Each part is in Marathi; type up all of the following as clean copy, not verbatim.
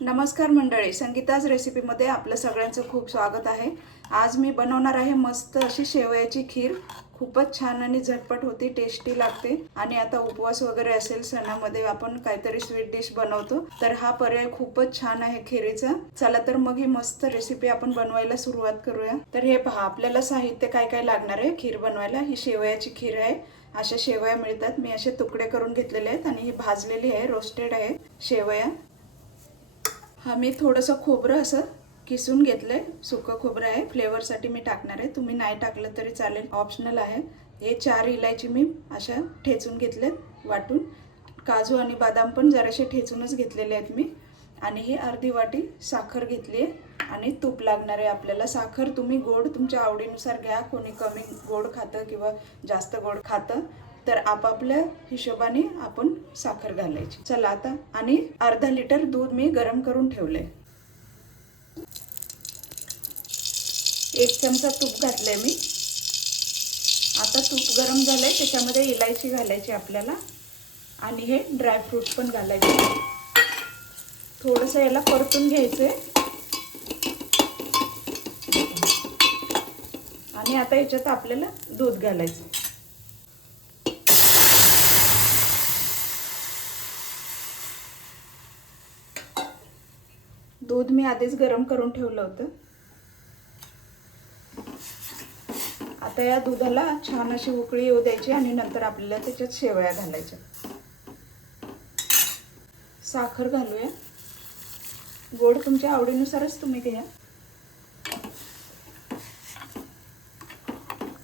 नमस्कार मंडळी, संगीताज रेसिपीमध्ये आपलं सगळ्यांचं खूप स्वागत आहे। आज मी बनवणार आहे मस्त अशी शेवयाची खीर। खूपच छान आणि झटपट होती, टेस्टी लागते आणि आता उपवास वगैरे असेल, सणामध्ये आपण काहीतरी स्वीट डिश बनवतो, तर हा पर्याय खूपच छान आहे खिरीचा। चला तर मग ही मस्त रेसिपी आपण बनवायला सुरुवात करूया। तर हे पहा, आपल्याला साहित्य काय काय लागणार आहे खीर बनवायला। ही शेवयाची खीर आहे। अशा शेवया मिळतात, मी असे तुकडे करून घेतलेले आहेत आणि ही भाजलेली आहे, रोस्टेड आहे शेवया। हा मी थोडंसं खोबरं असं किसून घेतलंय, सुकं खोबरं आहे, फ्लेवरसाठी मी टाकणार आहे। तुम्ही नाही टाकलं तरी चालेल, ऑप्शनल आहे। हे 4 इलायची मी अशा ठेचून घेतलेत वाटून। काजू आणि बदाम पण जराशे ठेचूनच घेतलेले आहेत मी। आणि ही अर्धी वाटी साखर घेतली आहे आणि तूप लागणार आहे आपल्याला। साखर तुम्ही गोड तुमच्या आवडीनुसार घ्या, कोणी कमी गोड खातं किंवा जास्त गोड खातं, तर आपापल्या हिशोबाने आपण साखर घालायची। चला आता, आणि अर्धा लिटर दूध मी गरम करून ठेवले। 1 चमचा तूप घातले मी। आता तूप गरम झालंय, त्याच्यामध्ये इलायची घालायची आपल्याला आणि हे ड्रायफ्रूट पण घालायचे। थोडंसं याला परतून घ्यायचंय आणि आता याच्यात आपल्याला दूध घालायचं। दूध मी आधीच गरम करून ठेवलं होतं। आता या दुधाला छान अशी उकळी येऊ द्यायची आणि नंतर आपल्याला त्याच्यात शेवया घालायच्या। साखर घालूया, गोड तुमच्या आवडीनुसारच तुम्ही घ्या।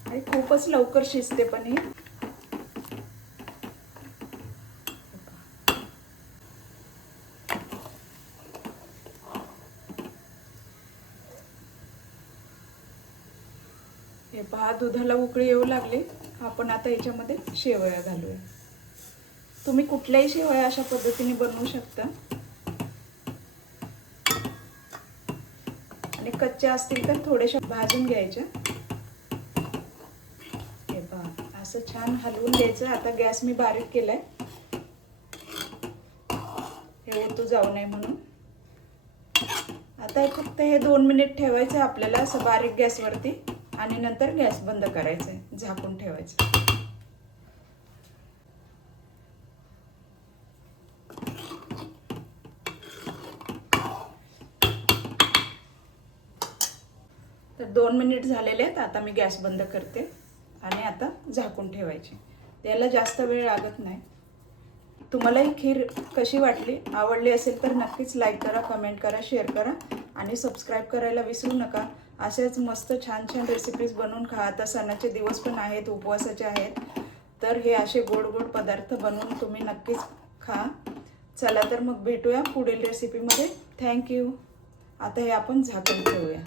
आणि खूपच लवकर शिजते पण ही। हे पहा, दुधाला उकळी येऊ लागली। आपण आता याच्यामध्ये शेवया घालूया। तुम्ही कुठल्याही शेवया अशा पद्धतीने बनवू शकता आणि कच्च्या असतील तर थोड्याशा भाजून घ्यायच्या। हे पहा, असं छान हलवून घ्यायचं। आता गॅस मी बारीक केलाय, हे ओतू जाऊ नये म्हणून। आता फक्त हे 2 मिनिट ठेवायचं आपल्याला असं बारीक गॅसवरती आणि नंतर गॅस बंद करायचा आहे, झाकून ठेवायचं। तर 2 मिनिट झालेले आहेत। आता मी गॅस बंद करते आणि आता झाकून ठेवायचे। त्याला जास्त वेळ लागत नाही। तुम्हाला ही खीर कशी वाटली, आवडली असेल तर नक्कीच लाईक करा, कमेंट करा, शेअर करा आणि सबस्क्राईब करायला विसरू नका। असेच मस्त छान छान रेसिपीज बनवून खा। आता सणाचे दिवस पण आहेत, उपवासाचे आहेत, तर हे असे गोड गोड पदार्थ बनवून तुम्ही नक्कीच खा। चला तर मग भेटूया पुढील रेसिपीमध्ये। थँक्यू। आता हे आपण झाकून ठेवूया।